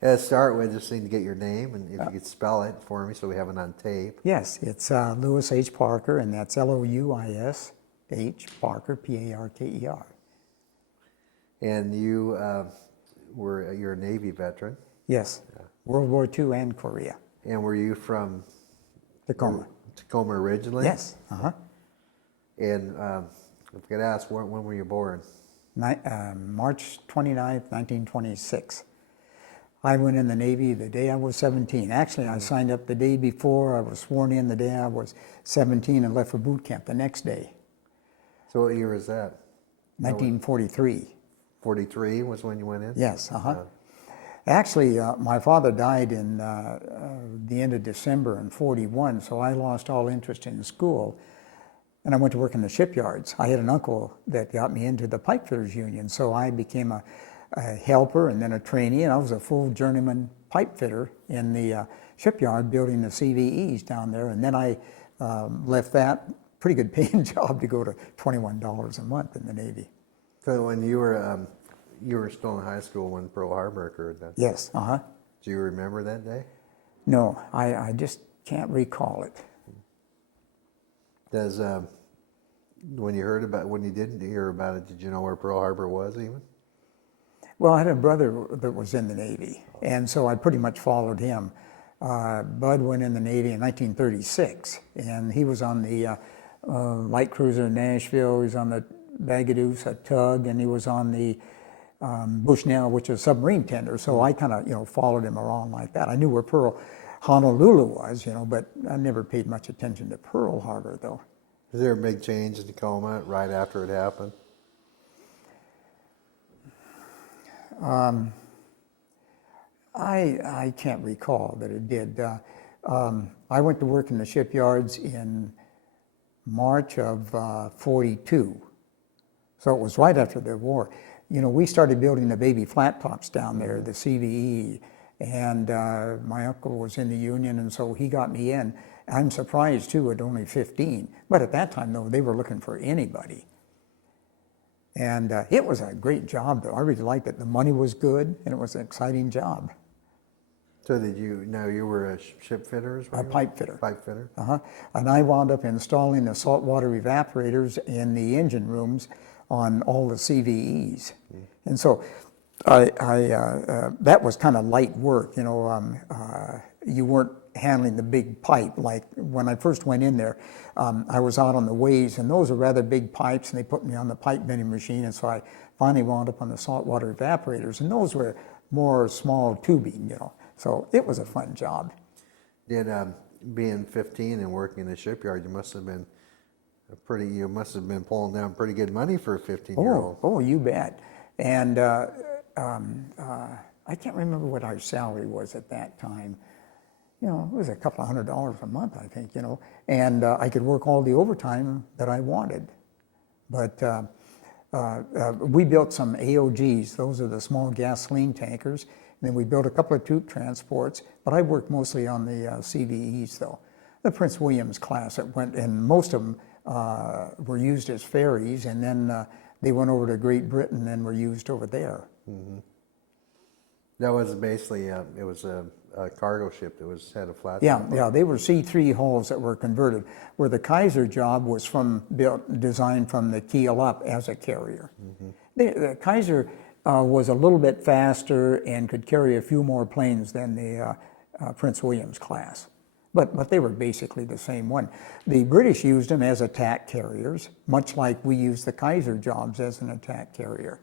Let's start with just need to get your name and if you could spell it for me so we have it on tape. Yes, it's Louis H. Parker, and that's Louis H. Parker, Parker. And you're a Navy veteran. Yes, World War II and Korea. And were you from Tacoma. Tacoma originally? Yes. And if I could ask, when were you born? March 29th, 1926. I went in the Navy the day I was 17. Actually, I signed up the day before. I was sworn in the day I was 17 and left for boot camp the next day. So what year was that? 1943. 43 was when you went in? Yes, Actually, my father died in the end of December in 41, so I lost all interest in school. And I went to work in the shipyards. I had an uncle that got me into the pipe fitters union, so I became a helper and then a trainee, and I was a full journeyman pipe fitter in the shipyard building the CVEs down there. And then I left that pretty good paying job to go to $21 a month in the Navy. So when you were still in high school when Pearl Harbor occurred then? Yes, Do you remember that day? No, I just can't recall it. Does, when you didn't hear about it, did you know where Pearl Harbor was even? Well, I had a brother that was in the Navy, and so I pretty much followed him. Bud went in the Navy in 1936, and he was on the light cruiser Nashville, he was on the Bagaduce, a tug, and he was on the Bushnell, which is a submarine tender. So I kind of, followed him around like that. I knew where Honolulu was, but I never paid much attention to Pearl Harbor, though. Was there a big change in Tacoma right after it happened? I can't recall that it did. I went to work in the shipyards in March of 42. So it was right after the war. We started building the baby flat tops down there, the CVE, and my uncle was in the union, and so he got me in. I'm surprised, too, at only 15. But at that time, though, they were looking for anybody. And it was a great job, though. I really liked it. The money was good, and it was an exciting job. So you were a ship fitter? A pipe fitter. Pipe fitter? And I wound up installing the saltwater evaporators in the engine rooms on all the CVEs. And so that was kind of light work, you weren't handling the big pipe. Like when I first went in there, I was out on the ways, and those are rather big pipes, and they put me on the pipe bending machine, and so I finally wound up on the saltwater evaporators, and those were more small tubing, So it was a fun job. Did being 15 and working in the shipyard, you must have been pulling down pretty good money for a 15-year-old. Oh, you bet. And I can't remember what our salary was at that time. It was a couple of $100 a month, I think, and I could work all the overtime that I wanted. But we built some AOGs. Those are the small gasoline tankers. And then we built a couple of troop transports, but I worked mostly on the CVEs, though. The Prince William's class that went, and most of them were used as ferries, and then they went over to Great Britain and were used over there. Mm-hmm. That was basically, it was a cargo ship that had a flat top. Yeah, they were C3 hulls that were converted, where the Kaiser job was designed from the keel up as a carrier. Mm-hmm. The Kaiser was a little bit faster and could carry a few more planes than the Prince William's class. But they were basically the same one. The British used them as attack carriers, much like we use the Kaiser jobs as an attack carrier.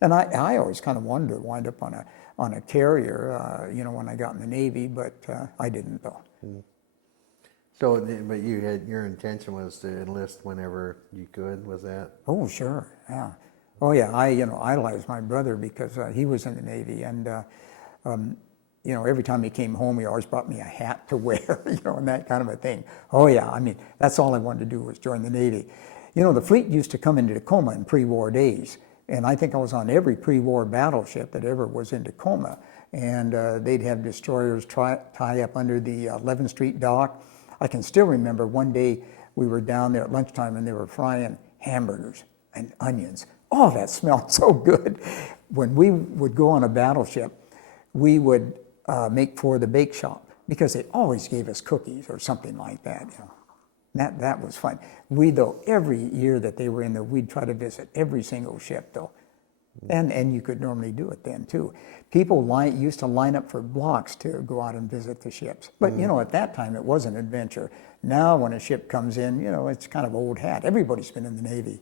And I always kind of wanted to wind up on a carrier, when I got in the Navy, but I didn't, though. Mm. So, but your intention was to enlist whenever you could, was that? Oh, sure, yeah. Oh, yeah, I idolized my brother because he was in the Navy, and every time he came home, he always brought me a hat to wear, and that kind of a thing. Oh, yeah, that's all I wanted to do was join the Navy. The fleet used to come into Tacoma in pre-war days, and I think I was on every pre-war battleship that ever was in Tacoma, and they'd have destroyers tie up under the 11th Street dock. I can still remember one day we were down there at lunchtime, and they were frying hamburgers and onions. Oh, that smelled so good. When we would go on a battleship, we would make for the bake shop, because they always gave us cookies or something like that. You know. That was fun. We, though, every year that they were in there, we'd try to visit every single ship, though. And you could normally do it then, too. People used to line up for blocks to go out and visit the ships. But, you know, at that time, it was an adventure. Now, when a ship comes in, you know, it's kind of old hat. Everybody's been in the Navy,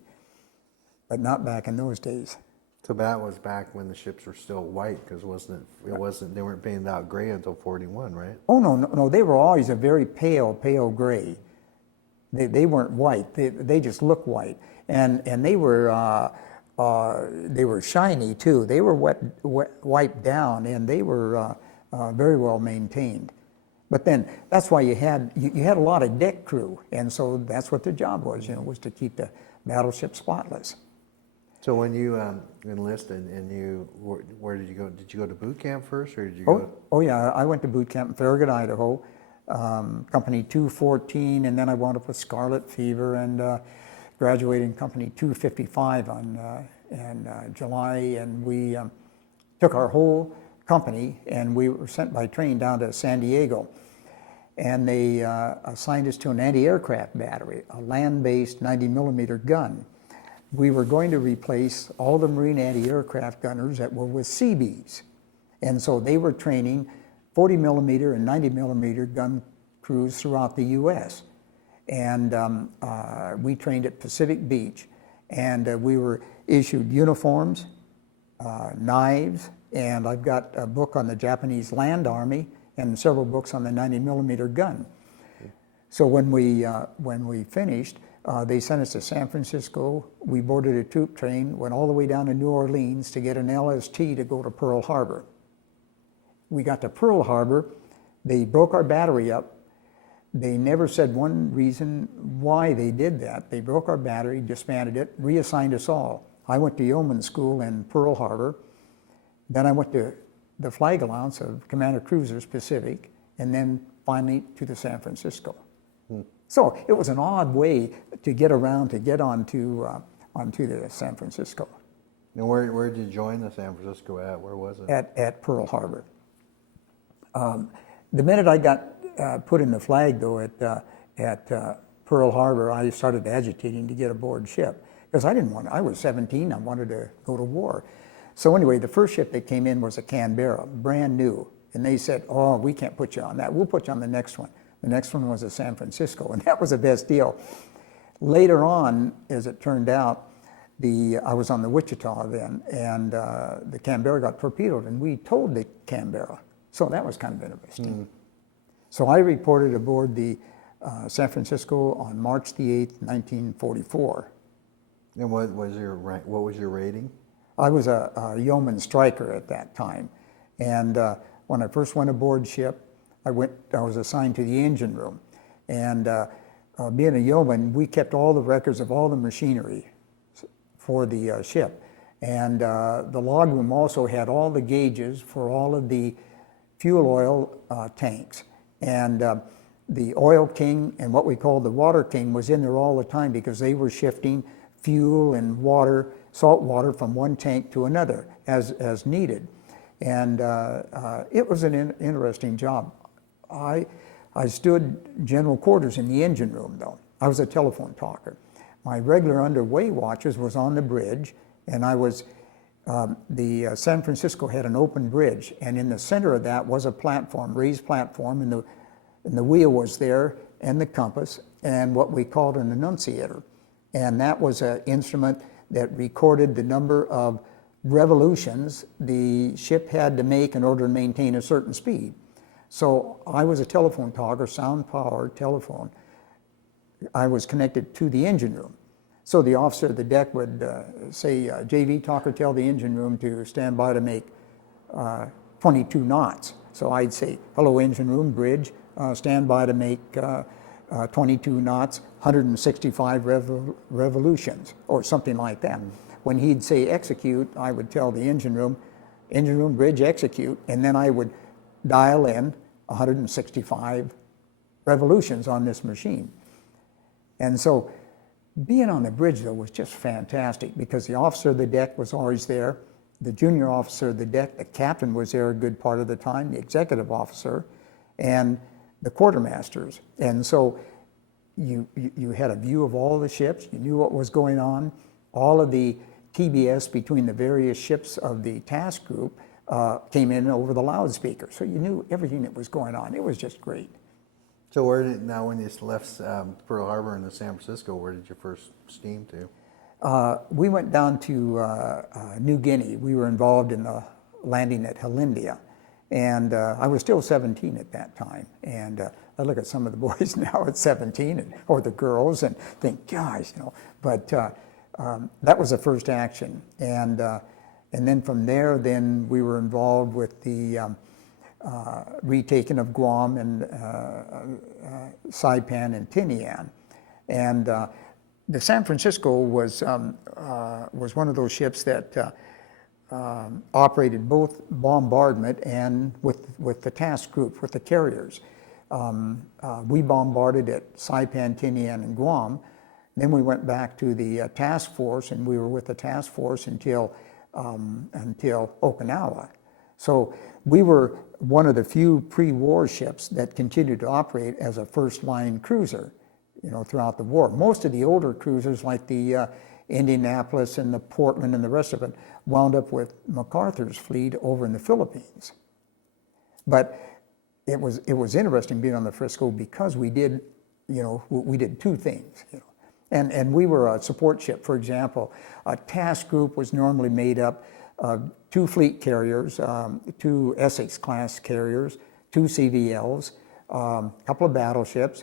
but not back in those days. So that was back when the ships were still white, because they weren't painted out gray until 41, right? Oh, no, they were always a very pale gray. They weren't white. They just looked white. And they were shiny, too. They were wiped down, and they were very well maintained. But then that's why you had a lot of deck crew, and so that's what their job was, you know, was to keep the battleship spotless. So when you enlisted, and where did you go? Did you go to boot camp first, or did you go? Oh yeah, I went to boot camp in Farragut, Idaho, Company 214, and then I wound up with scarlet fever and graduated in Company 255 in July, and we took our whole company, and we were sent by train down to San Diego, and they assigned us to an anti-aircraft battery, a land-based 90mm gun. We were going to replace all the Marine anti-aircraft gunners that were with Seabees. And so they were training 40mm and 90mm gun crews throughout the U.S. And we trained at Pacific Beach. And we were issued uniforms, knives, and I've got a book on the Japanese Land Army and several books on the 90mm gun. So when we finished, they sent us to San Francisco. We boarded a troop train, went all the way down to New Orleans to get an LST to go to Pearl Harbor. We got to Pearl Harbor. They broke our battery up. They never said one reason why they did that. They broke our battery, disbanded it, reassigned us all. I went to yeoman school in Pearl Harbor. Then I went to the flag allowance of Commander Cruisers Pacific, and then finally to the San Francisco. So it was an odd way to get around, to get onto the San Francisco. And where did you join the San Francisco at? Where was it? At Pearl Harbor. The minute I got put in the flag, though, at Pearl Harbor, I started agitating to get aboard ship, because I was 17, I wanted to go to war. So anyway, the first ship that came in was a Canberra, brand new. And they said, oh, we can't put you on that. We'll put you on the next one. The next one was a San Francisco, and that was the best deal. Later on, as it turned out, I was on the Wichita then, and the Canberra got torpedoed, and we towed the Canberra. So that was kind of interesting. So I reported aboard the San Francisco on March the 8th, 1944. And what was your rank? What was your rating? I was a yeoman striker at that time, and when I first went aboard ship, I was assigned to the engine room, and being a yeoman, we kept all the records of all the machinery for the ship, and the log room also had all the gauges for all of the fuel oil tanks, and the oil king and what we called the water king was in there all the time, because they were shifting fuel and water, salt water, from one tank to another as needed, and it was an interesting job. I stood general quarters in the engine room, though. I was a telephone talker. My regular underway watches was on the bridge, and I was, the San Francisco had an open bridge, and in the center of that was a platform, raised platform, and the wheel was there, and the compass, and what we called an annunciator. And that was an instrument that recorded the number of revolutions the ship had to make in order to maintain a certain speed. So I was a telephone talker, sound-powered telephone. I was connected to the engine room. So the officer of the deck would say, JV talker, tell the engine room to stand by to make 22 knots. So I'd say, hello engine room, bridge, stand by to make 22 knots, 165 revolutions, or something like that. When he'd say execute, I would tell the engine room, bridge, execute, and then I would dial in 165 revolutions on this machine. And so being on the bridge, though, was just fantastic, because the officer of the deck was always there, the junior officer of the deck, the captain was there a good part of the time, the executive officer, and the quartermasters. And so you had a view of all the ships, you knew what was going on. All of the TBS between the various ships of the task group came in over the loudspeaker. So you knew everything that was going on. It was just great. So now when you left Pearl Harbor and San Francisco, where did you first steam to? We went down to New Guinea. We were involved in the landing at Hilindia. And I was still 17 at that time. And I look at some of the boys now at 17, or the girls, and think, gosh, you know. But that was the first action. And then from there, then we were involved with the retaking of Guam and Saipan and Tinian. And the San Francisco was one of those ships that operated both bombardment and with the task group, with the carriers. We bombarded at Saipan, Tinian, and Guam. Then we went back to the task force, and we were with the task force until Okinawa. So we were one of the few pre-war ships that continued to operate as a first-line cruiser, you know, throughout the war. Most of the older cruisers, like the Indianapolis and the Portland and the rest of it, wound up with MacArthur's fleet over in the Philippines. But it was interesting being on the Frisco because we did, you know, we did two things, you know. And we were a support ship. For example, a task group was normally made up of 2 fleet carriers, 2 Essex-class carriers, 2 CVLs, a couple of battleships,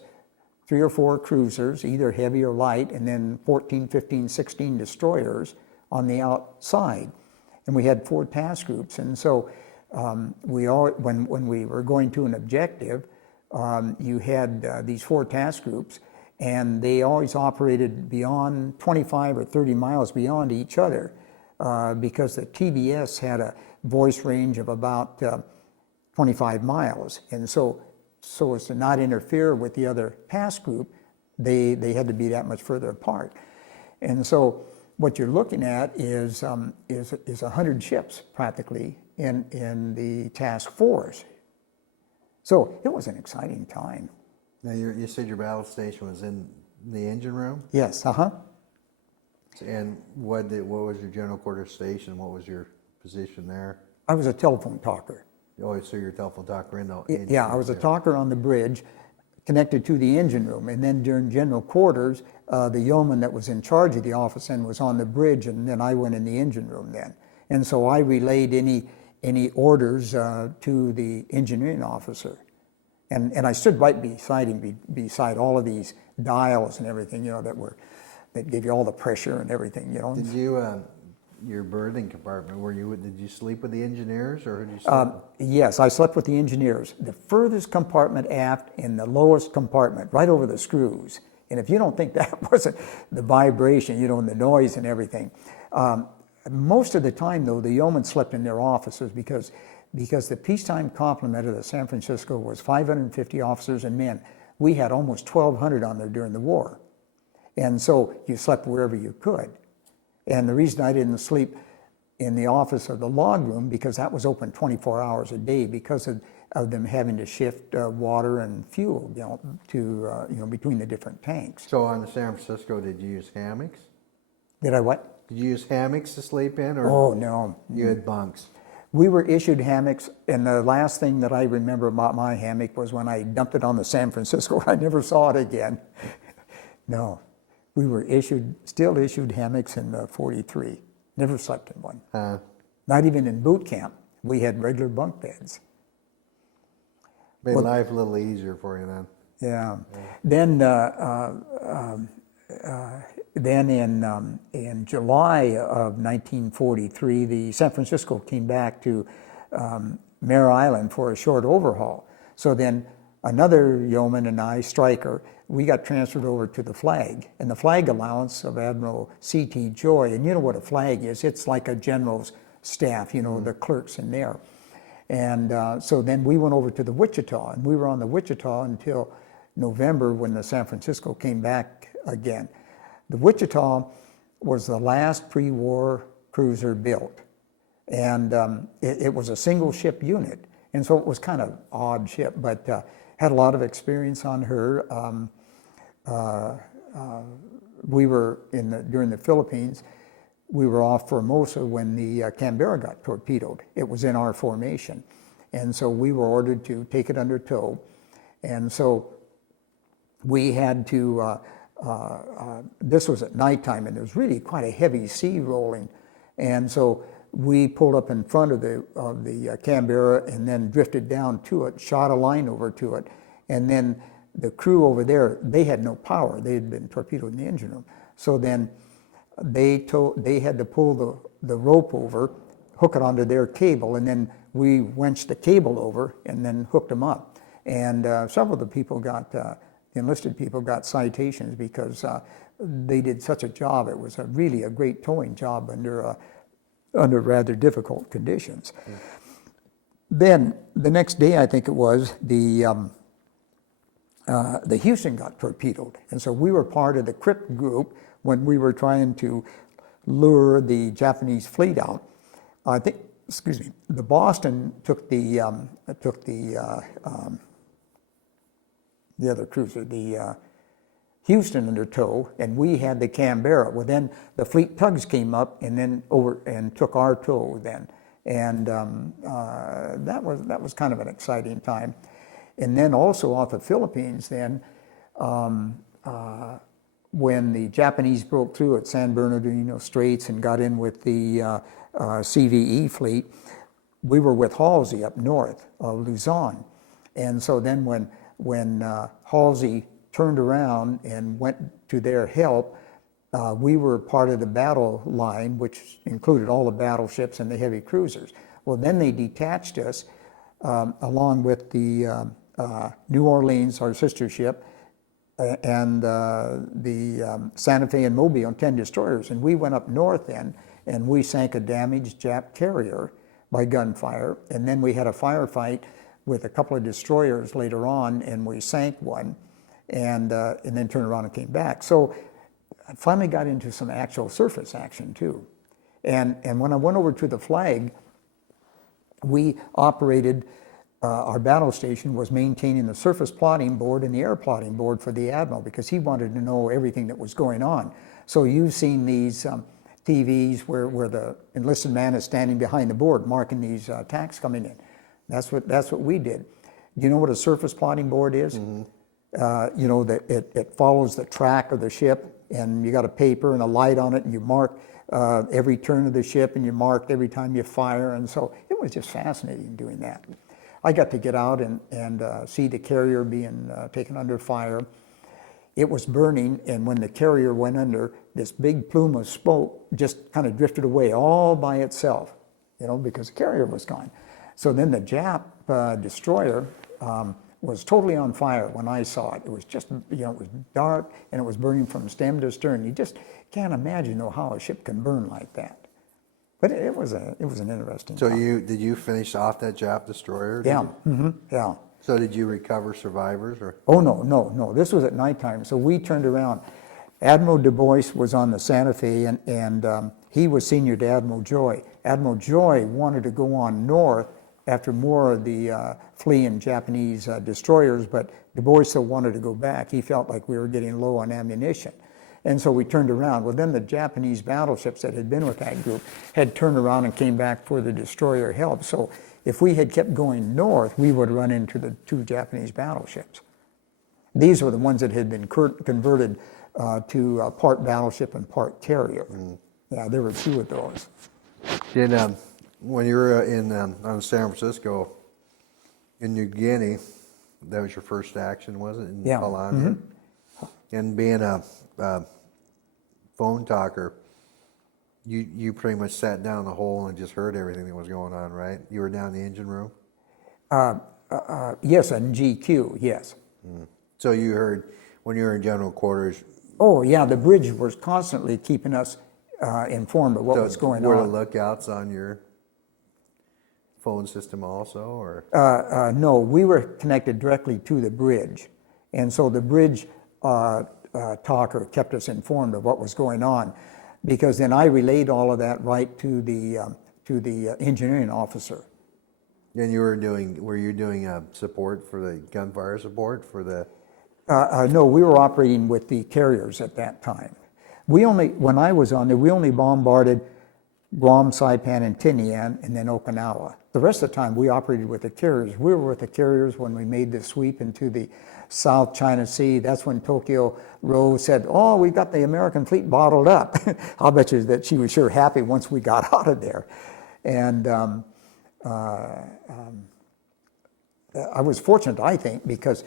3 or 4 cruisers, either heavy or light, and then 14, 15, 16 destroyers on the outside. And we had 4 task groups. And so when we were going to an objective, you had these 4 task groups, and they always operated beyond 25 or 30 miles beyond each other because the TBS had a voice range of about 25 miles. And so as to not interfere with the other task group, they had to be that much further apart. And so what you're looking at is 100 ships practically in the task force. So it was an exciting time. Now you said your battle station was in the engine room? Yes, And what was your general quarters station? What was your position there? I was a telephone talker. Oh, so you're a telephone talker in the engine Yeah, room, I was a talker on the bridge connected to the engine room. And then during general quarters, the yeoman that was in charge of the office end was on the bridge, and then I went in the engine room then. And so I relayed any orders to the engineering officer. And I stood right beside him, beside all of these dials and everything, you know, that gave you all the pressure and everything, you know. Did you, your berthing compartment, did you sleep with the engineers, or did you sleep? Yes, I slept with the engineers. The furthest compartment aft in the lowest compartment, right over the screws. And if you don't think that wasn't the vibration, you know, and the noise and everything. Most of the time, though, the yeomen slept in their offices because the peacetime complement of the San Francisco was 550 officers and men. We had almost 1,200 on there during the war. And so you slept wherever you could. And the reason I didn't sleep in the office of the log room, because that was open 24 hours a day because of them having to shift water and fuel, you know, to, you know, between the different tanks. So on the San Francisco, did you use hammocks? Did I what? Did you use hammocks to sleep in, or Oh, no. you had bunks? We were issued hammocks, and the last thing that I remember about my hammock was when I dumped it on the San Francisco. I never saw it again. No, we were still issued hammocks in 43. Never slept in one. Not even in boot camp. We had regular bunk beds. Made life a little easier for you then. Yeah. Then in July of 1943, the San Francisco came back to Mare Island for a short overhaul. So then another yeoman and I, Stryker, we got transferred over to the flag, and the flag allowance of Admiral C.T. Joy. And you know what a flag is? It's like a general's staff, you know, the clerks in there. And so then we went over to the Wichita, and we were on the Wichita until November when the San Francisco came back again. The Wichita was the last pre-war cruiser built. And it was a single ship unit. And so it was kind of odd ship, but had a lot of experience on her. We were during the Philippines, we were off Formosa when the Canberra got torpedoed. It was in our formation. And so we were ordered to take it under tow. And so we had to, this was at nighttime, and there was really quite a heavy sea rolling. And so we pulled up in front of the Canberra and then drifted down to it, shot a line over to it. And then the crew over there, they had no power. They had been torpedoed in the engine room. So then they had to pull the rope over, hook it onto their cable, and then we winched the cable over and then hooked them up. And several of the people the enlisted people got citations because they did such a job. It was really a great towing job under rather difficult conditions. Mm. Then the next day, I think it was, the Houston got torpedoed. And so we were part of the CRIP group when we were trying to lure the Japanese fleet out. I think, the Boston took the other cruiser, the Houston under tow, and we had the Canberra. Well, then the fleet tugs came up and then over and took our tow then. And that was kind of an exciting time. And then also off the Philippines then, when the Japanese broke through at San Bernardino Straits and got in with the CVE fleet, we were with Halsey up north of Luzon. And so then when Halsey turned around and went to their help, we were part of the battle line, which included all the battleships and the heavy cruisers. Well, then they detached us along with the New Orleans, our sister ship, and the Santa Fe and Mobile, 10 destroyers. And we went up north then, and we sank a damaged Jap carrier by gunfire. And then we had a firefight with a couple of destroyers later on, and we sank one, and then turned around and came back. So I finally got into some actual surface action too. And when I went over to the flag, we operated, our battle station was maintaining the surface plotting board and the air plotting board for the Admiral because he wanted to know everything that was going on. So you've seen these TVs where the enlisted man is standing behind the board marking these attacks coming in. That's what we did. Do you know what a surface plotting board is? Mm-hmm. You know, that it follows the track of the ship, and you got a paper and a light on it, and you mark every turn of the ship, and you mark every time you fire, and so it was just fascinating doing that. I got to get out and see the carrier being taken under fire. It was burning, and when the carrier went under, this big plume of smoke just kind of drifted away all by itself, you know, because the carrier was gone. So then the Jap destroyer was totally on fire when I saw it. It was just, you know, it was dark and it was burning from stem to stern. You just can't imagine though how a ship can burn like that. But it was an interesting. So did you finish off that Jap destroyer? Yeah. Mm-hmm. Yeah. So did you recover survivors or? Oh no. This was at nighttime. So we turned around. Admiral Du Bois was on the Santa Fe, and he was senior to Admiral Joy. Admiral Joy wanted to go on north after more of the fleeing Japanese destroyers, but Du Bois still wanted to go back. He felt like we were getting low on ammunition. And so we turned around. Well, then the Japanese battleships that had been with that group had turned around and came back for the destroyer help. So if we had kept going north, we would run into the two Japanese battleships. These were the ones that had been converted to part battleship and part carrier. Mm. Yeah, there were two of those. Then when you were on San Francisco, in New Guinea, that was your first action, was it? In Palandia? Mm-hmm. And being a phone talker, you pretty much sat down the hole and just heard everything that was going on, right? You were down in the engine room? Yes, in GQ, yes. Mm. So you heard, when you were in general quarters? Oh, yeah, the bridge was constantly keeping us informed of what was going on. Were the lookouts on your phone system also, or? No, we were connected directly to the bridge. And so the bridge talker kept us informed of what was going on, because then I relayed all of that right to the to the engineering officer. And were you doing support for the gunfire support for the? No, we were operating with the carriers at that time. When I was on there, we only bombarded Guam, Saipan, and Tinian, and then Okinawa. The rest of the time, we operated with the carriers. We were with the carriers when we made the sweep into the South China Sea. That's when Tokyo Rose said, "Oh, we got the American fleet bottled up." I'll bet you that she was sure happy once we got out of there. And I was fortunate, I think, because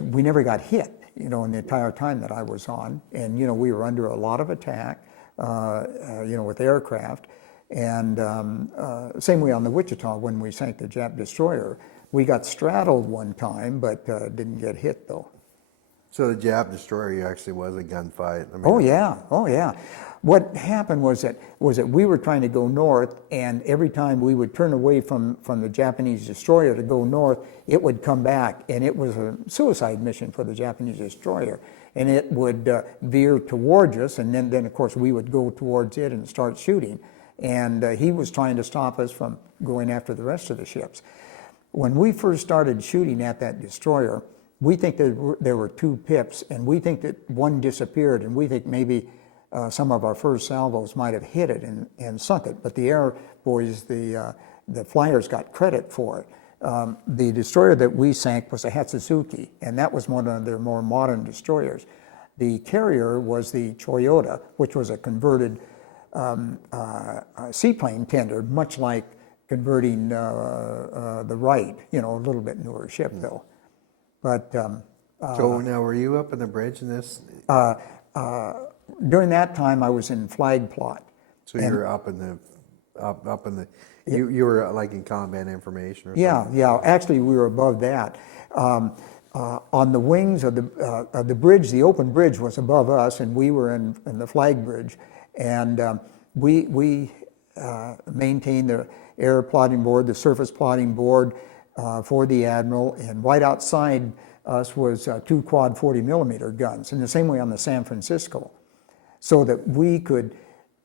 we never got hit, in the entire time that I was on. And, we were under a lot of attack, with aircraft. And same way on the Wichita when we sank the Jap destroyer. We got straddled one time, but didn't get hit, though. So the Jap destroyer actually was a gunfight. I mean, Oh yeah. What happened was that we were trying to go north, and every time we would turn away from the Japanese destroyer to go north, it would come back, and it was a suicide mission for the Japanese destroyer, and it would veer towards us, and then of course we would go towards it and start shooting, and he was trying to stop us from going after the rest of the ships. When we first started shooting at that destroyer, we think that there were 2 pips, and we think that one disappeared, and we think maybe some of our first salvos might have hit it and sunk it, but the air boys, the flyers, got credit for it. The destroyer that we sank was a Hatsuzuki, and that was one of their more modern destroyers. The carrier was the Toyota, which was a converted seaplane tender, much like converting the Wright, a little bit newer ship though. But so now, were you up in the bridge in this? During that time, I was in flag plot. So you were up in the, you were like in combat information or something? Yeah. Actually, we were above that. On the wings of the bridge, the open bridge was above us, and we were in the flag bridge. And we maintained the air plotting board, the surface plotting board for the Admiral, and right outside us was 2 quad 40mm guns, in the same way on the San Francisco, so that we could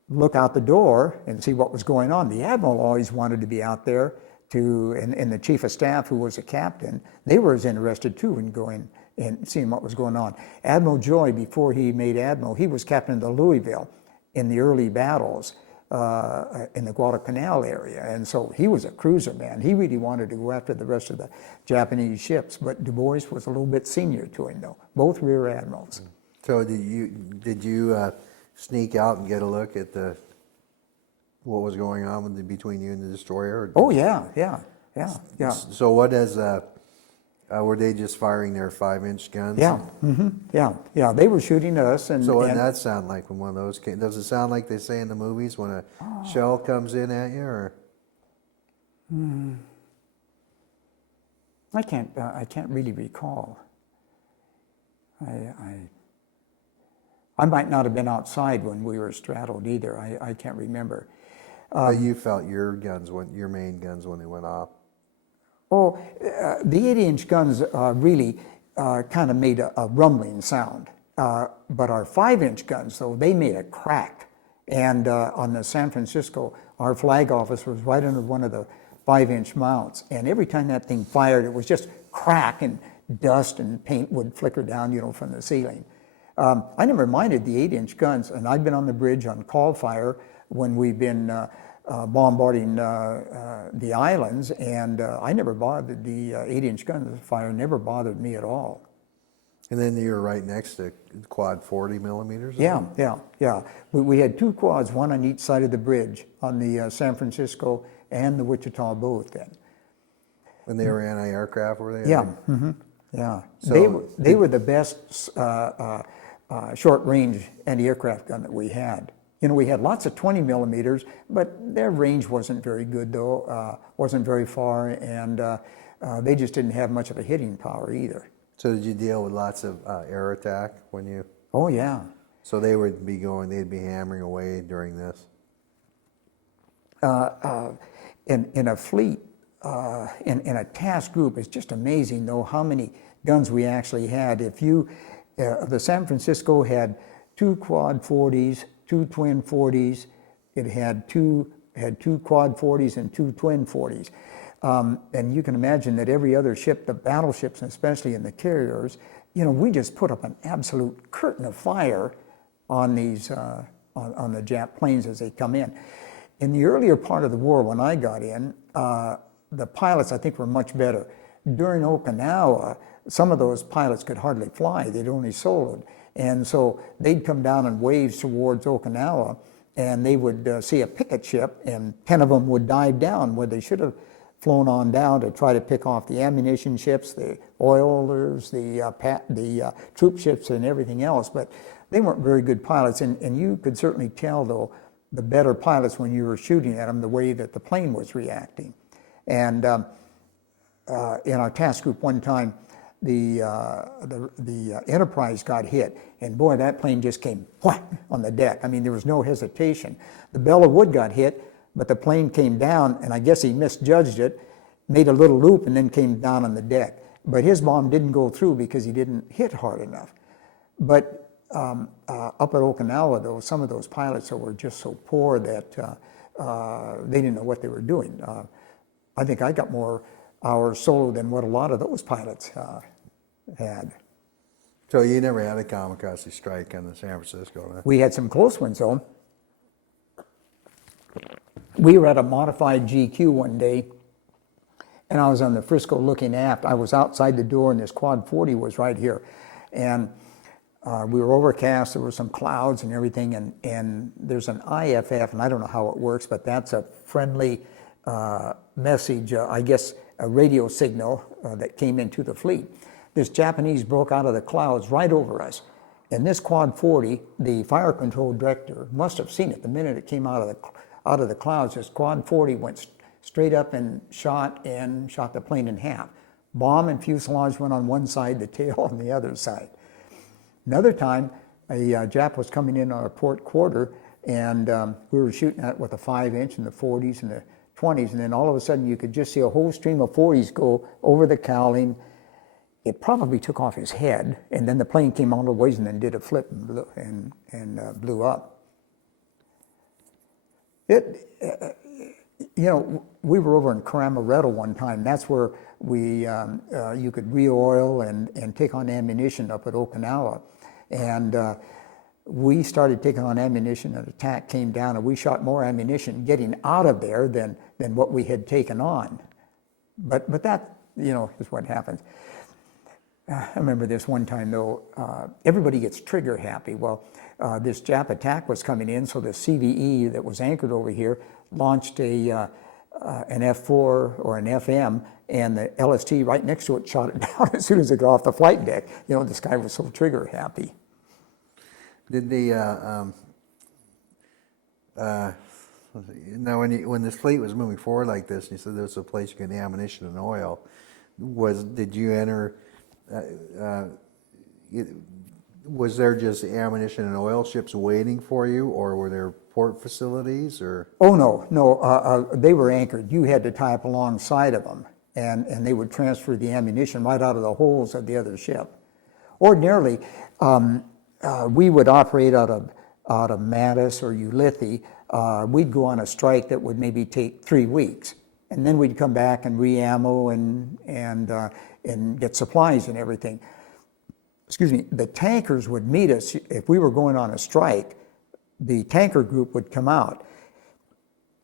look out the door and see what was going on. The Admiral always wanted to be out there and the Chief of Staff, who was a captain, they were as interested too in going and seeing what was going on. Admiral Joy, before he made Admiral, he was captain of the Louisville in the early battles in the Guadalcanal area, and so he was a cruiser man. He really wanted to go after the rest of the Japanese ships, but Du Bois was a little bit senior to him though, both rear admirals. So did you sneak out and get a look at what was going on between you and the destroyer? Oh yeah. So what were they just firing their 5-inch guns? Yeah. They were shooting us, and so what did that sound like when one of those came? Does it sound like they say in the movies when a shell comes in at you, or? I can't really recall. I might not have been outside when we were straddled either. I can't remember. But you felt your main guns when they went off. Oh, the 80-inch guns really kind of made a rumbling sound. But our 5-inch guns, though, they made a crack. And on the San Francisco, our flag office was right under one of the 5-inch mounts. And every time that thing fired, it was just crack, and dust and paint would flicker down, from the ceiling. I never minded the 8-inch guns, and I've been on the bridge on call fire when we've been bombarding the islands, and I never bothered the 8-inch guns. Fire never bothered me at all. And then you were right next to quad 40mm? Yeah. We had 2 quads, one on each side of the bridge, on the San Francisco and the Wichita both then. And they were anti-aircraft, were they? Yeah. Yeah. So they were the best short-range anti-aircraft gun that we had. We had lots of 20mm, but their range wasn't very good, though, wasn't very far, and they just didn't have much of a hitting power either. So did you deal with lots of air attack when you? Oh yeah. So they'd be hammering away during this. In a fleet, in a task group, it's just amazing though how many guns we actually had. The San Francisco had 2 quad 40s, 2 twin 40s. It had 2 had 2 quad 40s and 2 twin 40s. And you can imagine that every other ship, the battleships, and especially in the carriers, we just put up an absolute curtain of fire on these, on the Jap planes as they come in. In the earlier part of the war, when I got in, the pilots, I think, were much better. During Okinawa, some of those pilots could hardly fly. They'd only soloed. And so they'd come down in waves towards Okinawa, and they would see a picket ship, and 10 of them would dive down where they should have flown on down to try to pick off the ammunition ships, the oilers, the troop ships, and everything else. But they weren't very good pilots, and you could certainly tell, though, the better pilots when you were shooting at them, the way that the plane was reacting. And in our task group one time, the Enterprise got hit, and boy, that plane just came whack on the deck. I mean, there was no hesitation. The Belle of Wood got hit, but the plane came down, and I guess he misjudged it, made a little loop, and then came down on the deck. But his bomb didn't go through because he didn't hit hard enough. But up at Okinawa, though, some of those pilots were just so poor that they didn't know what they were doing. I think I got more hours solo than what a lot of those pilots had. So you never had a kamikaze strike on the San Francisco, huh? We had some close ones, though. We were at a modified GQ one day, and I was on the Frisco looking aft. I was outside the door, and this quad 40 was right here. And we were overcast, there were some clouds and everything, and there's an IFF, and I don't know how it works, but that's a friendly message, I guess a radio signal that came into the fleet. This Japanese broke out of the clouds right over us. And this quad 40, the fire control director must have seen it the minute it came out of the clouds. This quad 40 went straight up and shot the plane in half. Bomb and fuselage went on one side, the tail on the other side. Another time, a Jap was coming in on our port quarter, and we were shooting at it with a 5-inch and the 40s and the 20s, and then all of a sudden you could just see a whole stream of 40s go over the cowling. It probably took off his head, and then the plane came all the ways and then did a flip and blew up. We were over in Caramaretto one time. That's where you could re-oil and take on ammunition up at Okinawa. And we started taking on ammunition, and attack came down, and we shot more ammunition getting out of there than what we had taken on. But that, is what happens. I remember this one time, though, everybody gets trigger happy. Well, this Jap attack was coming in, so the CVE that was anchored over here launched an F4 or an FM, and the LST right next to it shot it down as soon as it got off the flight deck. This guy was so trigger happy. Did the now when this fleet was moving forward like this, and you said there was a place you could get ammunition and oil, did you enter? Was there just ammunition and oil ships waiting for you, or were there port facilities, or? Oh no, they were anchored. You had to tie up alongside of them, and they would transfer the ammunition right out of the holes of the other ship. Ordinarily, we would operate out of Mattis or Ulithi. We'd go on a strike that would maybe take 3 weeks, and then we'd come back and re-ammo and get supplies and everything. Excuse me, the tankers would meet us. If we were going on a strike, the tanker group would come out.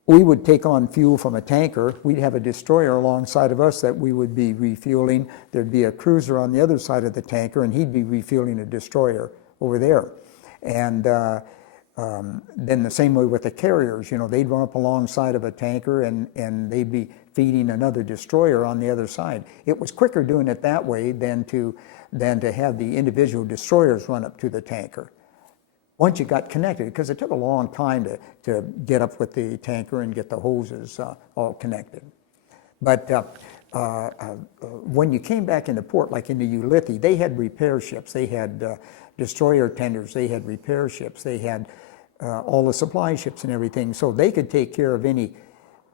We would take on fuel from a tanker. We'd have a destroyer alongside of us that we would be refueling. There'd be a cruiser on the other side of the tanker, and he'd be refueling a destroyer over there. And then the same way with the carriers, they'd run up alongside of a tanker and they'd be feeding another destroyer on the other side. It was quicker doing it that way than to have the individual destroyers run up to the tanker. Once you got connected, because it took a long time to get up with the tanker and get the hoses all connected. But when you came back into port, like into Ulithi, they had repair ships. They had destroyer tenders. They had repair ships. They had all the supply ships and everything. So they could take care of any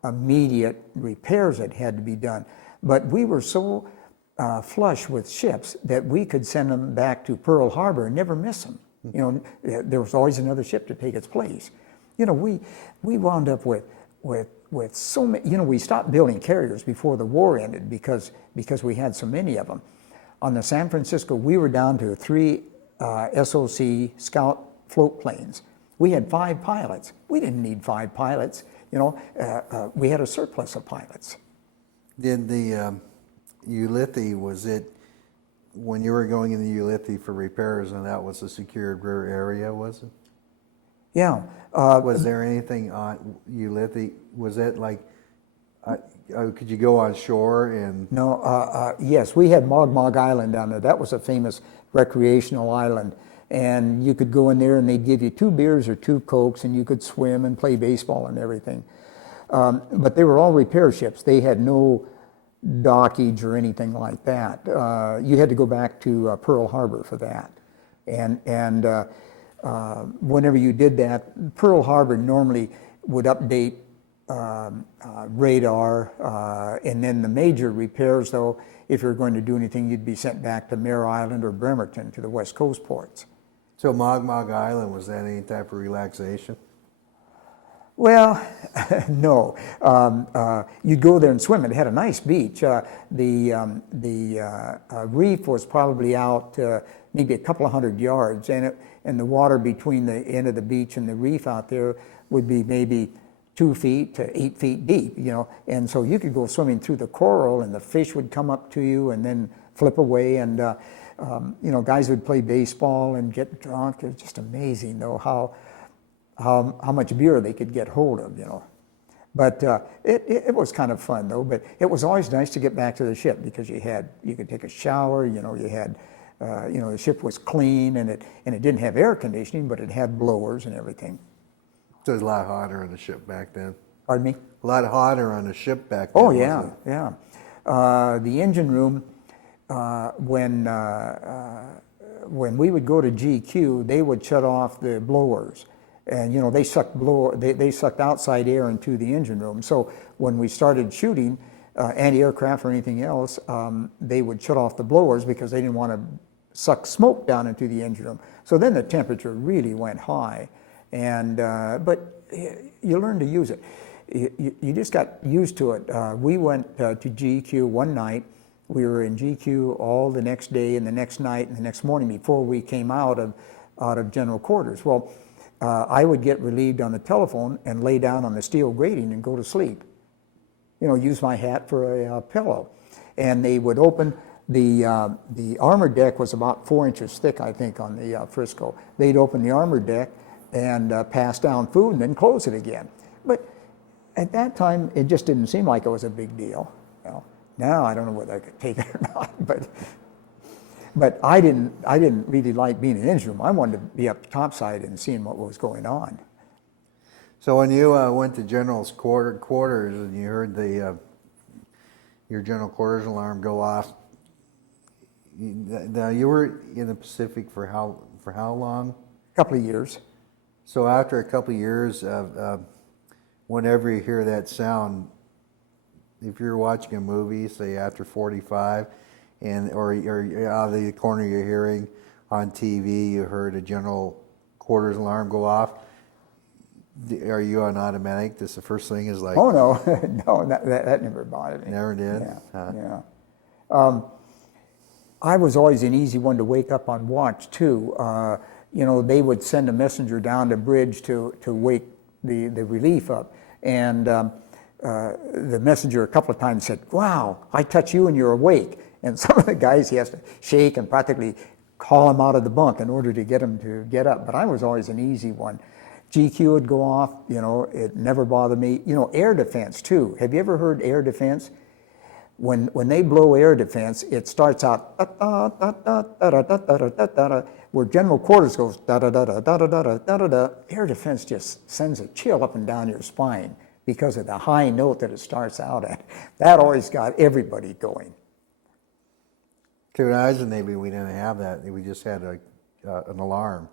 immediate repairs that had to be done. But we were so flush with ships that we could send them back to Pearl Harbor and never miss them. There was always another ship to take its place. We wound up with with so many, you know, we stopped building carriers before the war ended because we had so many of them. On the San Francisco, we were down to 3 SOC Scout float planes. We had 5 pilots. We didn't need 5 pilots. You know, we had a surplus of pilots. Did the Ulithi, was it when you were going in the Ulithi for repairs, and that was a secured rear area, was it? Yeah. Was there anything on Ulithi? Was it like, could you go on shore and? No, yes, we had Mogmog Island down there. That was a famous recreational island. And you could go in there and they'd give you 2 beers or 2 Cokes and you could swim and play baseball and everything. But they were all repair ships. They had no dockage or anything like that. You had to go back to Pearl Harbor for that. And whenever you did that, Pearl Harbor normally would update radar, and then the major repairs, though, if you're going to do anything, you'd be sent back to Mare Island or Bremerton to the West Coast ports. So Mogmog Island, was that any type of relaxation? Well, no. You'd go there and swim. It had a nice beach. The reef was probably out maybe a couple of 100 yards, and the water between the end of the beach and the reef out there would be maybe 2 feet to 8 feet deep, you know. And so you could go swimming through the coral, and the fish would come up to you and then flip away. And you know, guys would play baseball and get drunk. It was just amazing, though, how much beer they could get hold of, you know. But it was kind of fun, though. But it was always nice to get back to the ship because you could take a shower. You know, you had, you know, the ship was clean, and it didn't have air conditioning, but it had blowers and everything. So it was a lot hotter on the ship back then. Pardon me? A lot hotter on the ship back then. Oh yeah, yeah. The engine room, when we would go to GQ, they would shut off the blowers. And you know, they sucked outside air into the engine room. So when we started shooting anti-aircraft or anything else, they would shut off the blowers because they didn't want to suck smoke down into the engine room. So then the temperature really went high, and but you learn to use it. You just got used to it. We went to GQ one night. We were in GQ all the next day and the next night and the next morning before we came out of general quarters. Well, I would get relieved on the telephone and lay down on the steel grating and go to sleep. You know, use my hat for a pillow. And they would open, the armor deck was about 4 inches thick, I think, on the Frisco. They'd open the armor deck and pass down food and then close it again. But at that time, it just didn't seem like it was a big deal. You know, now I don't know whether I could take it or not, but I didn't really like being in the engine room. I wanted to be up topside and seeing what was going on. So when you went to General's quarters and you heard your General Quarters alarm go off, now you were in the Pacific for how long? A couple of years. So after a couple of years of whenever you hear that sound, if you're watching a movie, say after 45, or out of the corner you're hearing on TV, you heard a General Quarters alarm go off, are you on automatic? This the first thing is like... Oh, no. No, that never bothered me. Never did? Yeah, yeah. I was always an easy one to wake up on watch, too. You know, they would send a messenger down the bridge to wake the relief up. And the messenger a couple of times said, "Wow, I touch you and you're awake." And some of the guys, he has to shake and practically call him out of the bunk in order to get him to get up. But I was always an easy one. GQ would go off, you know, it never bothered me. You know, air defense too. Have you ever heard air defense? When they blow air defense, it starts out where General Quarters goes da-da-da-da-da-da-da-da-da. Air defense just sends a chill up and down your spine because of the high note that it starts out at. That always got everybody going. When I was in the Navy, we didn't have that. We just had an alarm.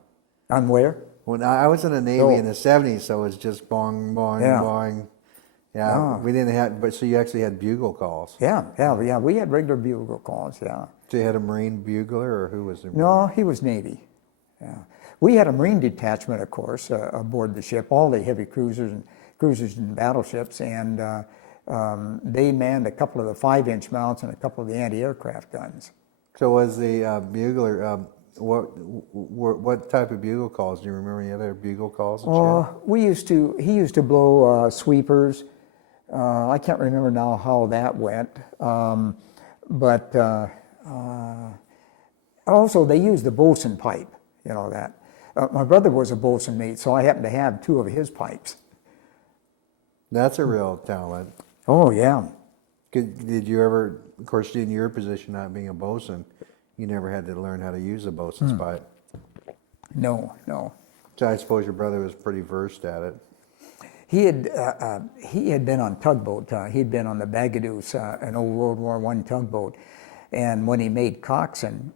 On where? When I was in the Navy in the 70s, so it was just bong, bong, bong. Yeah, we didn't have, but so you actually had bugle calls. Yeah. We had regular bugle calls, yeah. So you had a Marine bugler, or who was the Marine? No, he was Navy, yeah. We had a Marine detachment, of course, aboard the ship. All the heavy cruisers and cruisers and battleships, and they manned a couple of the 5-inch mounts and a couple of the anti-aircraft guns. So was the bugler, what type of bugle calls? Do you remember any other bugle calls? He used to blow sweepers. I can't remember now how that went, but also they used the bosun pipe, you know that. My brother was a bosun mate, so I happened to have 2 of his pipes. That's a real talent. Oh, yeah. Did you ever, of course, in your position not being a bosun, you never had to learn how to use a bosun's pipe? No. So I suppose your brother was pretty versed at it. He had been on tugboat. He'd been on the Bagaduce, an old World War I tugboat. And when he made coxswain,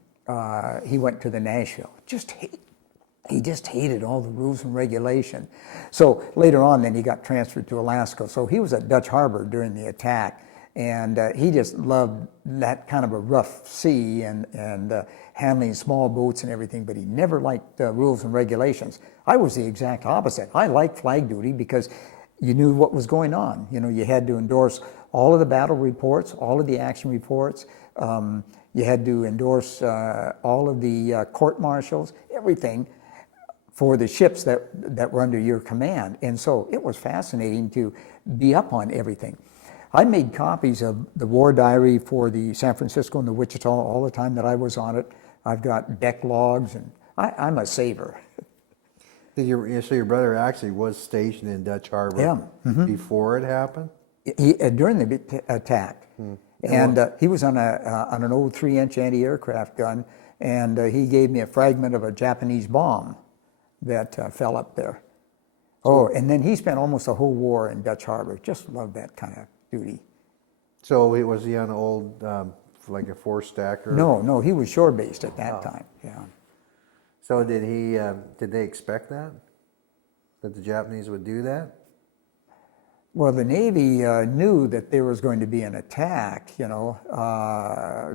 he went to the Nashville. He just hated all the rules and regulation. So later on, then he got transferred to Alaska. So he was at Dutch Harbor during the attack, and he just loved that kind of a rough sea and handling small boats and everything, but he never liked rules and regulations. I was the exact opposite. I liked flag duty because you knew what was going on. You know, you had to endorse all of the battle reports, all of the action reports. You had to endorse all of the court-martials, everything for the ships that were under your command. And so it was fascinating to be up on everything. I made copies of the war diary for the San Francisco and the Wichita all the time that I was on it. I've got deck logs, and I'm a saver. So your brother actually was stationed in Dutch Harbor before it happened? During the attack. And he was on an old 3-inch anti-aircraft gun, and he gave me a fragment of a Japanese bomb that fell up there. Oh, and then he spent almost the whole war in Dutch Harbor. Just loved that kind of duty. So was he on old, like a 4-stacker? No, he was shore-based at that time, yeah. So did they expect that the Japanese would do that? Well, the Navy knew that there was going to be an attack, you know,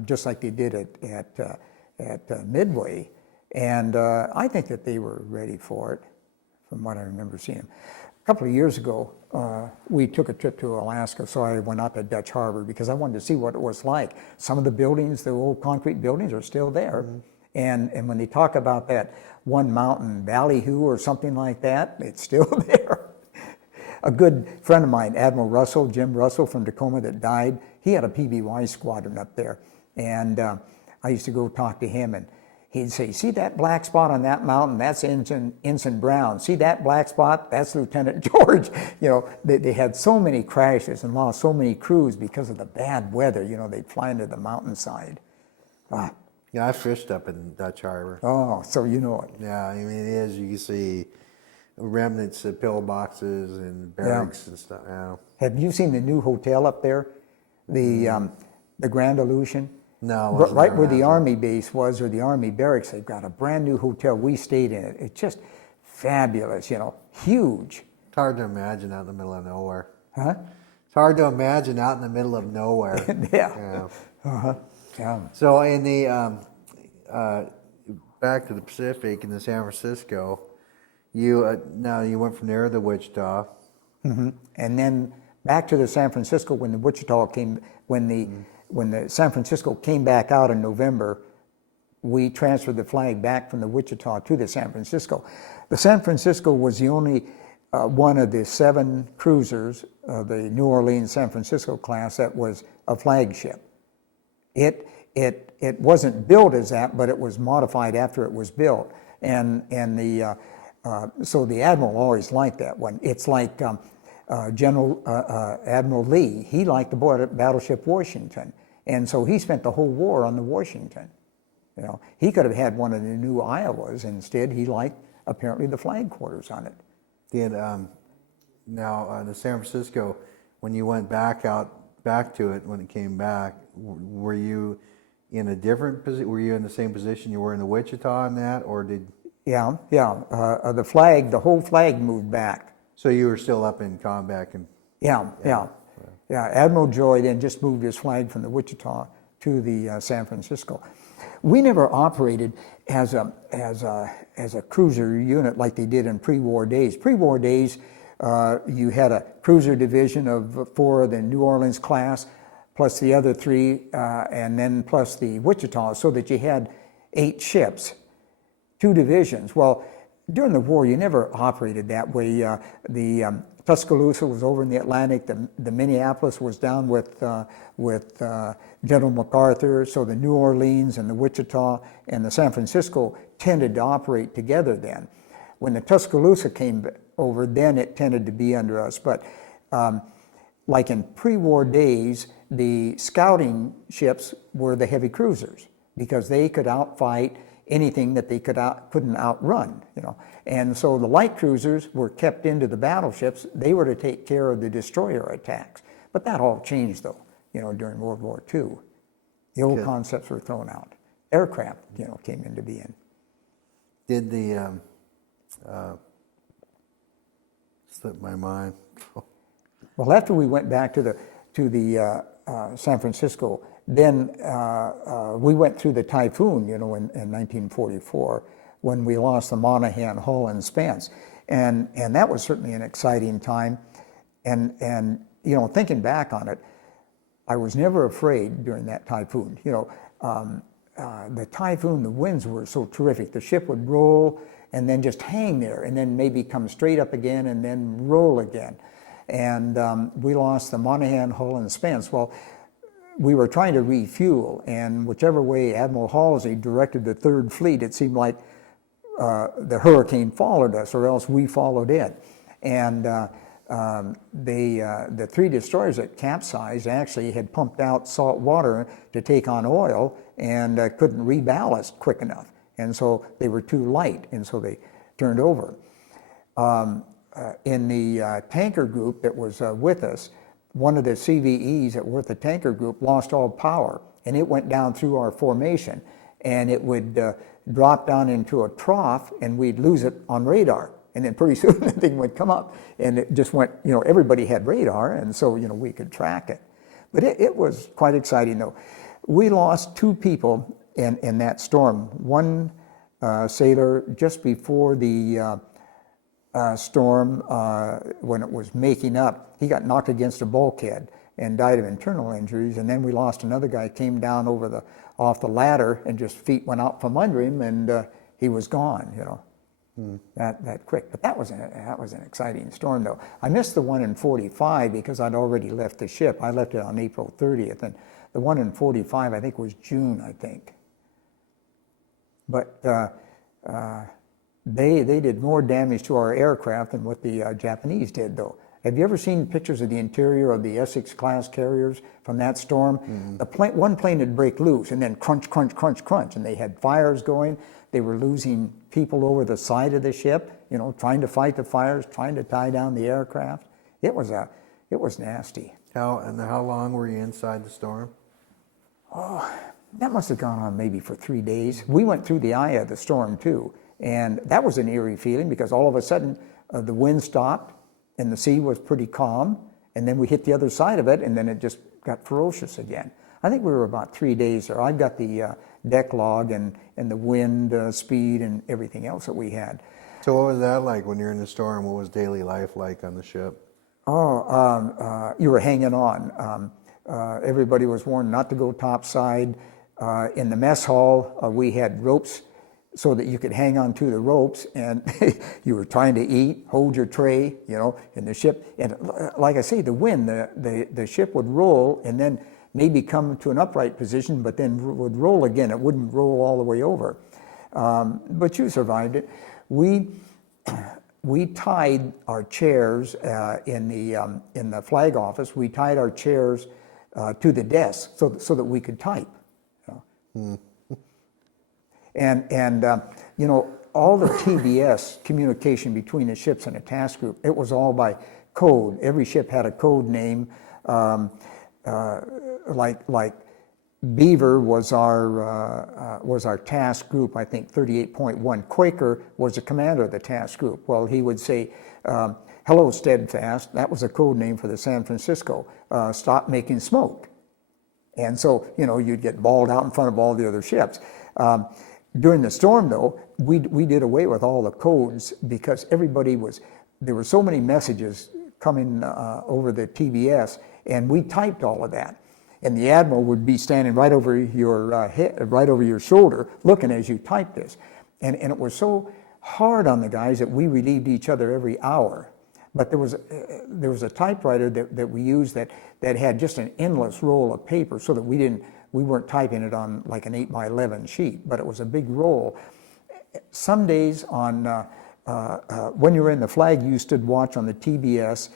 just like they did at Midway. And I think that they were ready for it, from what I remember seeing. A couple of years ago, we took a trip to Alaska, so I went out to Dutch Harbor because I wanted to see what it was like. Some of the buildings, the old concrete buildings, are still there. And when they talk about that one mountain, Ballyhoo or something like that, it's still there. A good friend of mine, Admiral Russell, Jim Russell from Tacoma that died, he had a PBY squadron up there. And I used to go talk to him, and he'd say, see that black spot on that mountain? That's Ensign Brown. See that black spot? That's Lieutenant George. You know, they had so many crashes and lost so many crews because of the bad weather. You know, they'd fly into the mountainside. Yeah, I fished up in Dutch Harbor. Oh, so you know it. Yeah, I mean, it is. You can see remnants of pillboxes and barracks and stuff. Yeah. Have you seen the new hotel up there? The Grand Illusion? No. Right where the Army base was, or the Army barracks, they've got a brand new hotel. We stayed in it. It's just fabulous, you know, huge. It's hard to imagine out in the middle of nowhere. Huh? It's hard to imagine out in the middle of nowhere. Yeah. Yeah. So in the back to the Pacific in the San Francisco, you went from there to Wichita. And then back to the San Francisco when the Wichita came, when the San Francisco came back out in November, we transferred the flag back from the Wichita to the San Francisco. The San Francisco was the only one of the 7 cruisers of the New Orleans San Francisco class that was a flagship. It wasn't built as that, but it was modified after it was built, and so the admiral always liked that one. It's like Admiral Lee. He liked the battleship Washington, and so he spent the whole war on the Washington. You know, he could have had one of the new Iowas. Instead, he liked apparently the flag quarters on it. Now the San Francisco, when you went back to it when it came back, were you in a different position? Were you in the same position you were in the Wichita on that, or did? Yeah. The whole flag moved back. So you were still up in combat and. Yeah. Admiral Joy then just moved his flag from the Wichita to the San Francisco. We never operated as a cruiser unit like they did in pre-war days. Pre-war days, You had a cruiser division of 4 of the New Orleans class, plus the other 3, and then plus the Wichita, so that you had 8 ships, 2 divisions. Well, during the war, you never operated that way. The Tuscaloosa was over in the Atlantic. The Minneapolis was down with General MacArthur. So the New Orleans and the Wichita and the San Francisco tended to operate together then. When the Tuscaloosa came over, then it tended to be under us. But like in pre-war days, the scouting ships were the heavy cruisers because they could outfight anything that they couldn't outrun, you know. And so the light cruisers were kept into the battleships. They were to take care of the destroyer attacks. But that all changed, though, you know, during World War II. The old concepts were thrown out. Aircraft, you know, came into being. Did the slipped my mind. Well, after we went back to the San Francisco, then we went through the typhoon, you know, in 1944, when we lost the Monahan, Hull, and Spence, and that was certainly an exciting time, and you know, thinking back on it, I was never afraid during that typhoon. You know, the typhoon, the winds were so terrific. The ship would roll and then just hang there, and then maybe come straight up again, and then roll again. And we lost the Monahan, Hull, and Spence. Well, we were trying to refuel, and whichever way Admiral Halsey directed the Third Fleet, it seemed like the hurricane followed us, or else we followed it. And the 3 destroyers that capsized actually had pumped out salt water to take on oil, and couldn't reballast quick enough. And so they were too light, and so they turned over. In the tanker group that was with us, one of the CVEs that were with the tanker group lost all power, and it went down through our formation, and it would drop down into a trough, and we'd lose it on radar. And then pretty soon the thing would come up, and it just went, you know, everybody had radar, and so, you know, we could track it. But it was quite exciting, though. We lost 2 people in that storm. One sailor just before the storm, when it was making up, he got knocked against a bulkhead and died of internal injuries. And then we lost another guy, came down off the ladder, and just feet went out from under him, and he was gone, you know, that quick. But that was an exciting storm, though. I missed the one in 45 because I'd already left the ship. I left it on April 30th, and the one in 45, I think, was June, I think. But they did more damage to our aircraft than what the Japanese did, though. Have you ever seen pictures of the interior of the Essex-class carriers from that storm? Mm-hmm. One plane would break loose, and then crunch, crunch, crunch, crunch, and they had fires going. They were losing people over the side of the ship, you know, trying to fight the fires, trying to tie down the aircraft. It was nasty. How long were you inside the storm? Oh, that must have gone on maybe for 3 days. We went through the eye of the storm, too. And that was an eerie feeling because all of a sudden the wind stopped and the sea was pretty calm, and then we hit the other side of it, and then it just got ferocious again. I think we were about 3 days there. I've got the deck log and the wind speed and everything else that we had. So what was that like when you're in the storm? What was daily life like on the ship? Oh, you were hanging on. Everybody was warned not to go topside. In the mess hall, we had ropes so that you could hang on to the ropes, and you were trying to eat, hold your tray, you know, in the ship. And like I say, the wind, the ship would roll and then maybe come to an upright position, but then would roll again. It wouldn't roll all the way over. But you survived it. We tied our chairs in the flag office. We tied our chairs to the desk so that we could type. You know? And you know, all the TBS communication between the ships and a task group, it was all by code. Every ship had a code name. Like Beaver was our task group, I think 38.1. Quaker was the commander of the task group. Well, he would say, "Hello, Steadfast." That was a code name for the San Francisco. Stop making smoke. And so, you know, you'd get balled out in front of all the other ships. During the storm, though, we did away with all the codes because everybody was there were so many messages coming over the TBS, and we typed all of that. And the admiral would be standing right over your head, right over your shoulder, looking as you typed this. And it was so hard on the guys that we relieved each other every hour. But there was a typewriter that we used that had just an endless roll of paper, so that we weren't typing it on like an 8x11 sheet, but it was a big roll. Some days on when you were in the flag, you stood watch on the TBS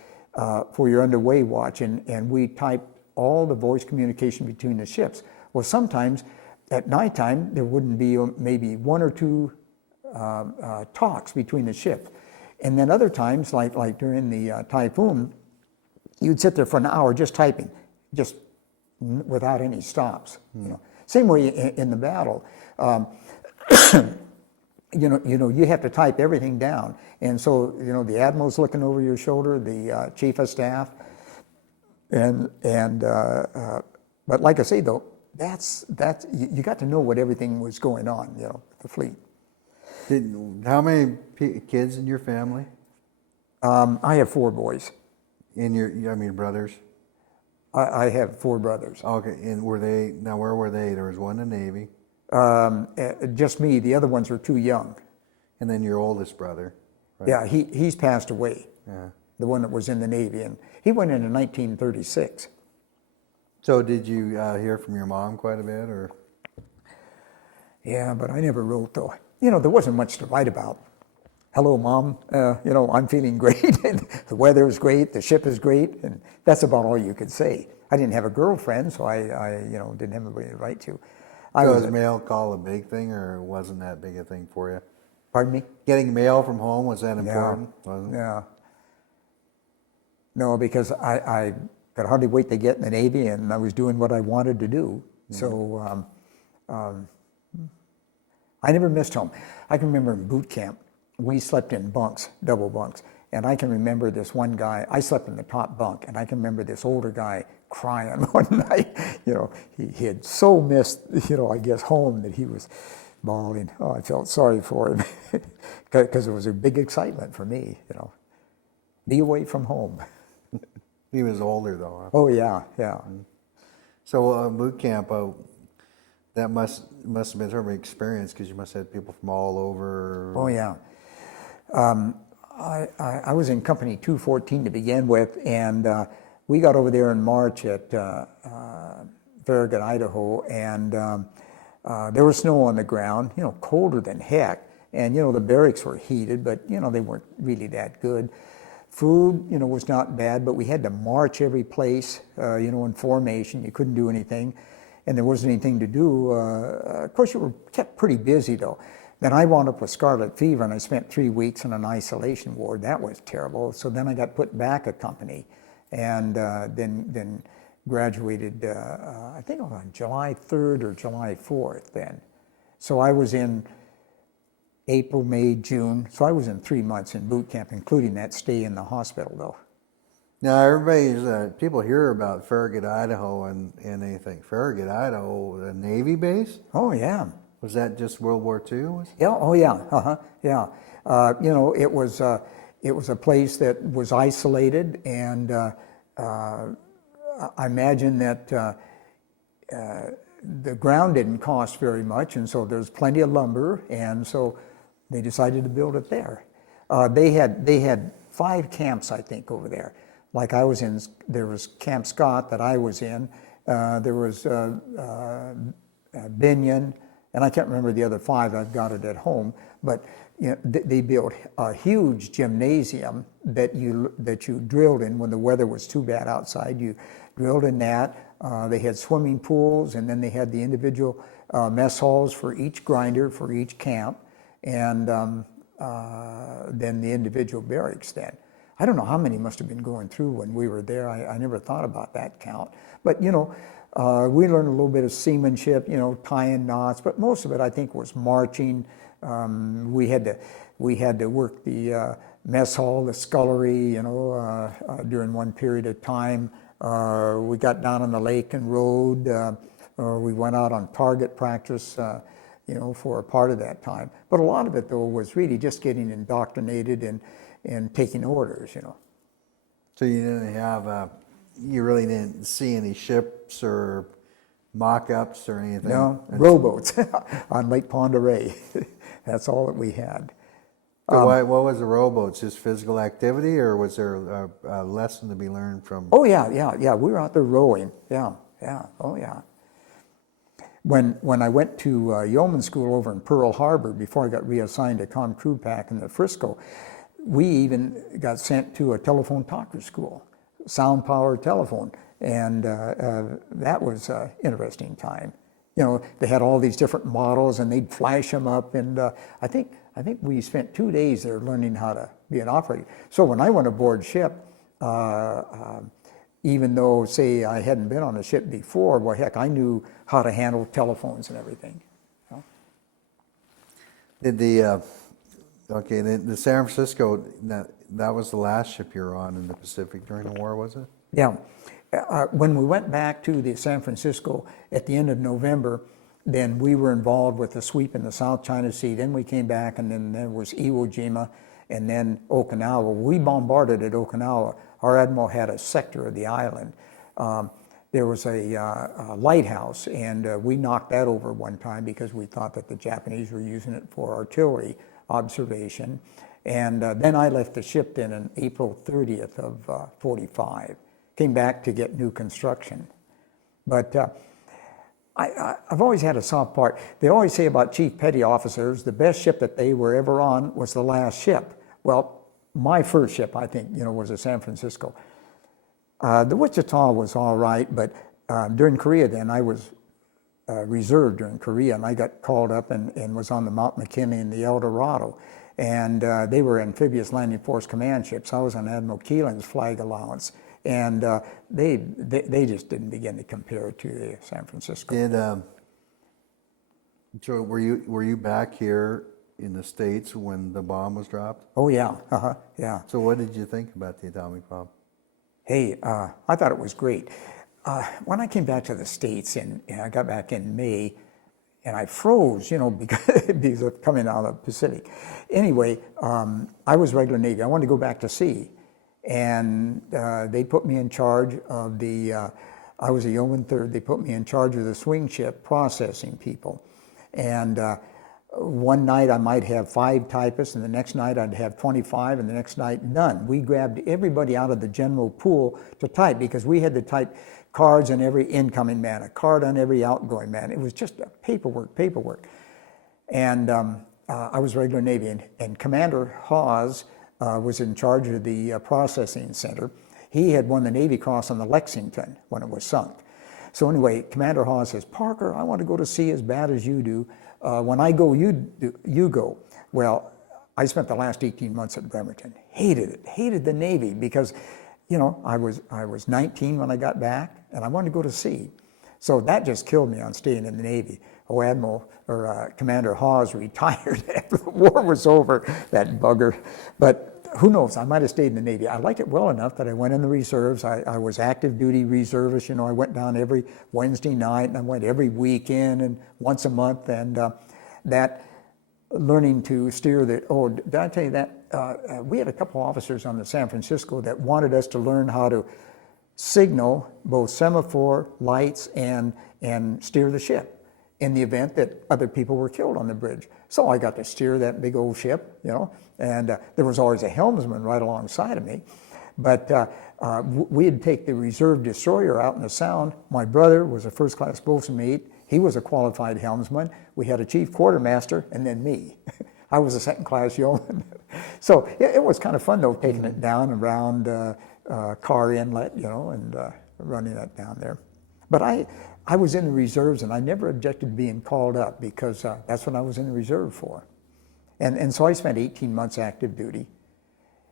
for your underway watch, and we typed all the voice communication between the ships. Well, sometimes at nighttime there wouldn't be maybe one or two talks between the ships, and then other times, like during the typhoon, you'd sit there for an hour just typing, just without any stops. You know, same way in the battle. You have to type everything down, and so the admiral's looking over your shoulder, the chief of staff, but like I say though, that's you got to know what everything was going on, the fleet. How many kids in your family? I have 4 boys. Brothers? I have 4 brothers. Okay, and where were they? There was one in the Navy. Just me. The other ones were too young. And then your oldest brother. Right? Yeah, he's passed away. Yeah. The one that was in the Navy, and he went in 1936. So did you hear from your mom quite a bit, or? Yeah, but I never wrote though. There wasn't much to write about. Hello, Mom. I'm feeling great. The weather is great. The ship is great, and that's about all you could say. I didn't have a girlfriend, so I didn't have anybody to write to. So was mail call a big thing, or wasn't that big a thing for you? Pardon me? Getting mail from home, was that important? Yeah. No, because I could hardly wait to get in the Navy, and I was doing what I wanted to do. So I never missed home. I can remember in boot camp, we slept in bunks, double bunks. And I can remember this one guy, I slept in the top bunk, and I can remember this older guy crying one night. He had so missed, I guess, home, that he was bawling. Oh, I felt sorry for him, because it was a big excitement for me, be away from home. He was older though, huh? Oh yeah. So boot camp, that must have been sort of an experience, because you must have had people from all over. Oh yeah. I was in Company 214 to begin with, and we got over there in March at Farragut, Idaho, and there was snow on the ground, colder than heck, and the barracks were heated, but they weren't really that good. Food, was not bad, but we had to march every place, in formation. You couldn't do anything, and there wasn't anything to do. Of course, you were kept pretty busy though. Then I wound up with scarlet fever, and I spent 3 weeks in an isolation ward. That was terrible. So then I got put back a company, and then graduated, I think on July 3rd or July 4th then. So I was in April, May, June. So I was in 3 months in boot camp, including that stay in the hospital though. Now people hear about Farragut, Idaho, and they think, Farragut, Idaho, a Navy base? Oh yeah. Was that just World War II? Yeah. Oh yeah. Yeah. It was a place that was isolated, and I imagine that the ground didn't cost very much, and so there's plenty of lumber, and so they decided to build it there. They had 5 camps, I think, over there. Like I was in, there was Camp Scott that I was in. There was Binion. And I can't remember the other 5, I've got it at home, but they built a huge gymnasium that you drilled in when the weather was too bad outside. You drilled in that. They had swimming pools, and then they had the individual mess halls for each grinder, for each camp, and then the individual barracks then. I don't know how many must have been going through when we were there. I never thought about that count. But we learned a little bit of seamanship, tying knots, but most of it I think was marching. We had to work the mess hall, the scullery, during one period of time. We got down on the lake and rowed. We went out on target practice, for a part of that time. But a lot of it though was really just getting indoctrinated and taking orders, So you didn't have, you really didn't see any ships or mock-ups or anything? No, rowboats on Lake Pend Oreille. That's all that we had. So what was the rowboats? Just physical activity, or was there a lesson to be learned from? Oh yeah. We were out there rowing. Yeah. Oh yeah. When I went to yeoman school over in Pearl Harbor before I got reassigned to Com Crew Pack in the Frisco, we even got sent to a telephone talker school, sound power telephone, and that was an interesting time. They had all these different models, and they'd flash them up, and I think we spent 2 days there learning how to be an operator. So when I went aboard ship, even though, say, I hadn't been on a ship before, well, heck, I knew how to handle telephones and everything. Did the San Francisco, that was the last ship you were on in the Pacific during the war, was it? Yeah. When we went back to the San Francisco at the end of November, then we were involved with the sweep in the South China Sea. Then we came back, and then there was Iwo Jima, and then Okinawa. We bombarded at Okinawa. Our admiral had a sector of the island. There was a lighthouse, and we knocked that over one time because we thought that the Japanese were using it for artillery observation. And then I left the ship then on April 30th of 45. Came back to get new construction. But I've always had a soft part. They always say about chief petty officers, the best ship that they were ever on was the last ship. Well, my first ship, I think, was a San Francisco. The Wichita was all right, but during Korea then, I was reserved during Korea, and I got called up and was on the Mount McKinley and the El Dorado. And they were amphibious landing force command ships. I was on Admiral Keelan's flag allowance. And they just didn't begin to compare to the San Francisco. So were you back here in the States when the bomb was dropped? Oh yeah, yeah. So what did you think about the atomic bomb? Hey, I thought it was great. When I came back to the States, and I got back in May, and I froze, because of coming out of the Pacific. Anyway, I was regular Navy. I wanted to go back to sea. And they put me in charge of the, I was a yeoman third, they put me in charge of the swing ship processing people. And one night I might have 5 typists, and the next night I'd have 25, and the next night none. We grabbed everybody out of the general pool to type, because we had to type cards on every incoming man, a card on every outgoing man. It was just paperwork. And I was regular Navy, and Commander Hawes was in charge of the processing center. He had won the Navy Cross on the Lexington when it was sunk. So anyway, Commander Hawes says, "Parker, I want to go to sea as bad as you do. When I go, you go." Well, I spent the last 18 months at Bremerton. Hated the Navy because, I was 19 when I got back, and I wanted to go to sea. So that just killed me on staying in the Navy. Commander Hawes retired after the war was over, that bugger. But who knows, I might have stayed in the Navy. I liked it well enough that I went in the reserves. I was active duty reservist. I went down every Wednesday night, and I went every weekend and once a month. And that learning to steer did I tell you that? We had a couple officers on the San Francisco that wanted us to learn how to signal both semaphore lights and steer the ship in the event that other people were killed on the bridge. So I got to steer that big old ship, and there was always a helmsman right alongside of me. But we'd take the reserve destroyer out in the Sound. My brother was a first-class boatswain mate. He was a qualified helmsman. We had a chief quartermaster, and then me. I was a second-class yeoman. So it was kind of fun, though, taking it down around Carr Inlet, and running that down there. But I was in the reserves, and I never objected to being called up, because that's what I was in the reserve for. And so I spent 18 months active duty,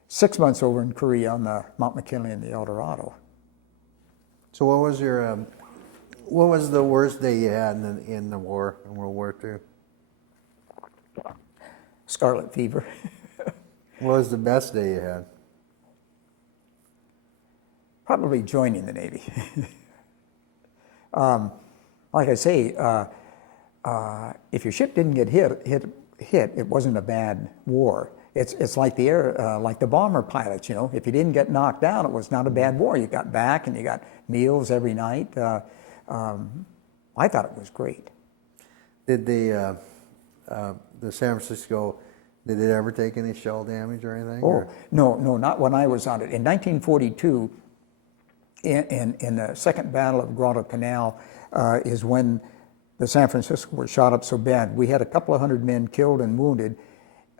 6 months over in Korea on the Mount McKinley and the El Dorado. So what was the worst day you had in the war, in World War II? Scarlet fever. What was the best day you had? Probably joining the Navy. Like I say, if your ship didn't get hit, it wasn't a bad war. it's like like the bomber pilots, you know. If you didn't get knocked down, it was not a bad war. You got back and you got meals every night. I thought it was great. Did the San Francisco, did it ever take any shell damage or anything? Oh, no, not when I was on it. In 1942, in the Second Battle of Guadalcanal, is when the San Francisco was shot up so bad. We had a couple of hundred men killed and wounded.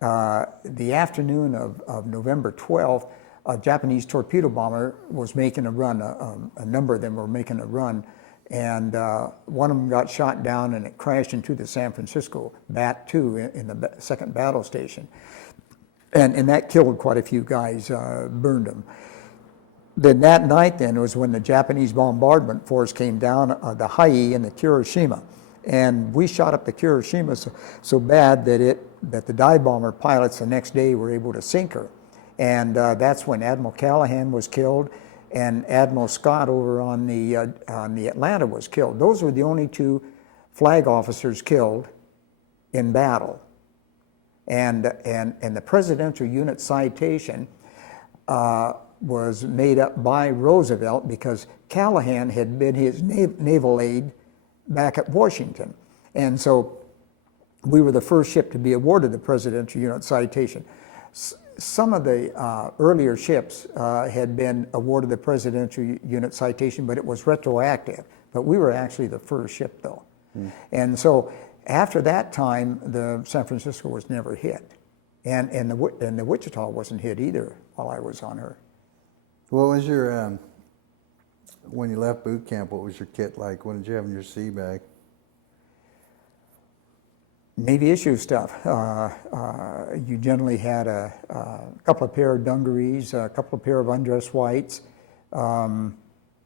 The afternoon of November 12th, a Japanese torpedo bomber was making a run. A number of them were making a run, and one of them got shot down, and it crashed into the San Francisco Bat 2 in the second battle station, and that killed quite a few guys, burned them. Then that night then was when the Japanese bombardment force came down, the Hai and the Hiroshima. And we shot up the Hiroshima so bad that the dive bomber pilots the next day were able to sink her. And that's when Admiral Callahan was killed and Admiral Scott over on the Atlanta was killed. Those were the only two flag officers killed in battle. And the Presidential Unit Citation was made up by Roosevelt because Callahan had been his naval aide back at Washington. And so we were the first ship to be awarded the Presidential Unit Citation. Some of the earlier ships had been awarded the Presidential Unit Citation, but it was retroactive. But we were actually the first ship, though. And so after that time, the San Francisco was never hit. And the Wichita wasn't hit either while I was on her. What was your, when you left boot camp, what was your kit like? What did you have in your sea bag? Navy issue stuff. You generally had a couple of pair of dungarees, a couple of pair of undress whites,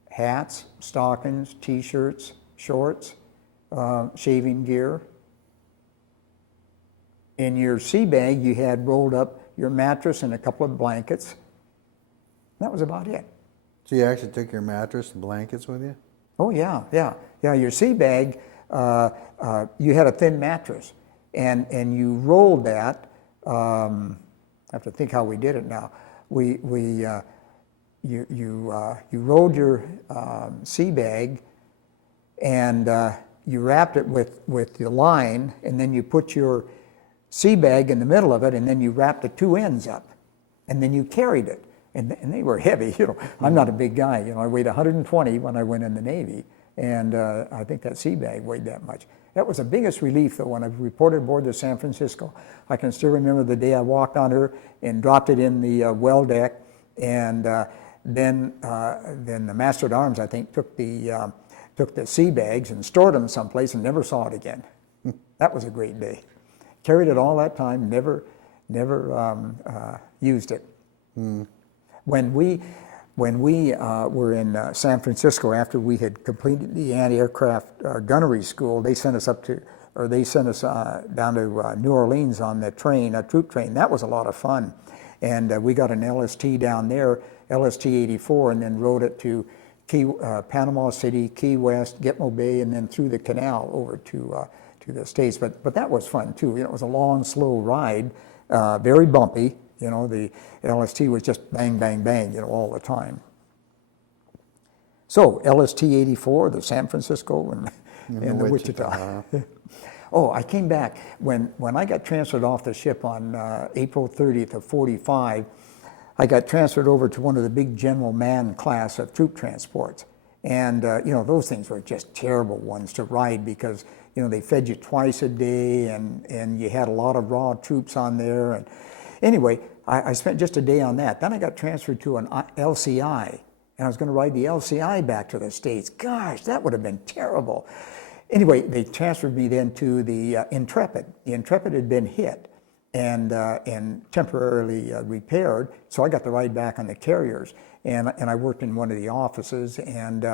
hats, stockings, t-shirts, shorts, shaving gear. In your sea bag, you had rolled up your mattress and a couple of blankets. That was about it. So you actually took your mattress and blankets with you? Oh, yeah. Your sea bag, you had a thin mattress, and you rolled that. I have to think how we did it now. You rolled your sea bag, and you wrapped it with the line, and then you put your sea bag in the middle of it, and then you wrapped the two ends up, and then you carried it. And they were heavy, you know. I'm not a big guy, you know. I weighed 120 when I went in the Navy, and I think that sea bag weighed that much. That was the biggest relief, though, when I reported aboard the San Francisco. I can still remember the day I walked on her and dropped it in the well deck, and then the master at arms, I think, took the sea bags and stored them someplace and never saw it again. That was a great day. Carried it all that time, never used it. When we were in San Francisco after we had completed the anti-aircraft gunnery school, they sent us down to New Orleans on the train, a troop train. That was a lot of fun, and we got an LST down there, LST 84, and then rode it to Panama City, Key West, Gitmo Bay, and then through the canal over to the States. But that was fun too. You know, it was a long, slow ride, very bumpy. You know, the LST was just bang, bang, bang, you know, all the time. So, LST 84, the San Francisco, and the Wichita. Oh, I came back. When I got transferred off the ship on April 30th of 45, I got transferred over to one of the big General Mann class of troop transports. And, you know, those things were just terrible ones to ride because, you know, they fed you twice a day and you had a lot of raw troops on there. And anyway, I spent just a day on that. Then I got transferred to an LCI, and I was going to ride the LCI back to the States. Gosh, that would have been terrible. Anyway, they transferred me then to the Intrepid. The Intrepid had been hit and temporarily repaired, so I got to ride back on the carriers. And I worked in one of the offices, and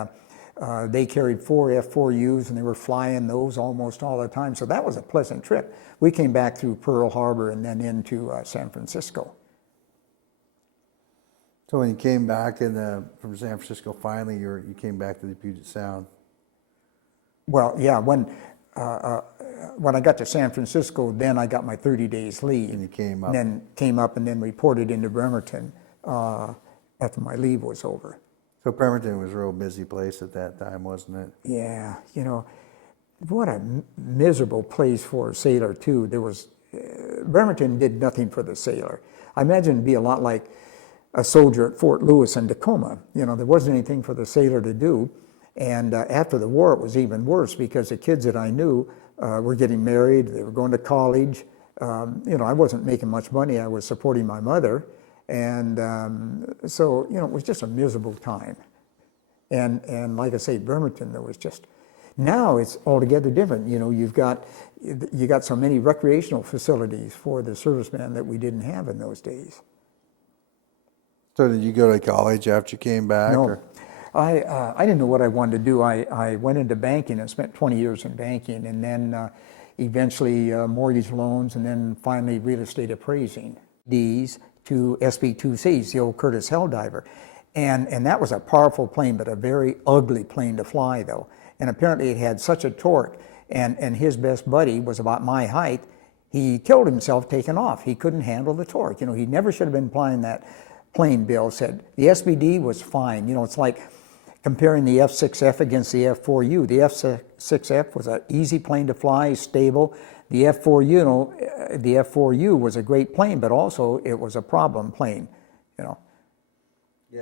they carried 4 F-4Us, and they were flying those almost all the time. So that was a pleasant trip. We came back through Pearl Harbor and then into San Francisco. So when you came back from San Francisco, finally you came back to the Puget Sound. Well, yeah, when when I got to San Francisco, then I got my 30 days leave. And you came up. And then came up and then reported into Bremerton after my leave was over. So Bremerton was a real busy place at that time, wasn't it? Yeah, you know, what a miserable place for a sailor too. There was, Bremerton did nothing for the sailor. I imagine it'd be a lot like a soldier at Fort Lewis and Tacoma. You know, there wasn't anything for the sailor to do. And after the war, it was even worse because the kids that I knew were getting married, they were going to college. You know, I wasn't making much money. I was supporting my mother. And so, you know, it was just a miserable time. And like I say, Bremerton, there was just, now it's altogether different. You know, you got so many recreational facilities for the servicemen that we didn't have in those days. So did you go to college after you came back? No. Or? I didn't know what I wanted to do. I went into banking and spent 20 years in banking, and then eventually mortgage loans, and then finally real estate appraising. D's to SB-2Cs, the old Curtis Helldiver. And that was a powerful plane, but a very ugly plane to fly though. And apparently it had such a torque, and his best buddy was about my height. He killed himself taking off. He couldn't handle the torque. You know, he never should have been flying that plane, Bill said. The SBD was fine. You know, it's like comparing the F-6F against the F-4U. The F-6F was an easy plane to fly, stable. The F-4U, you know, the F-4U was a great plane, but also it was a problem plane, you know.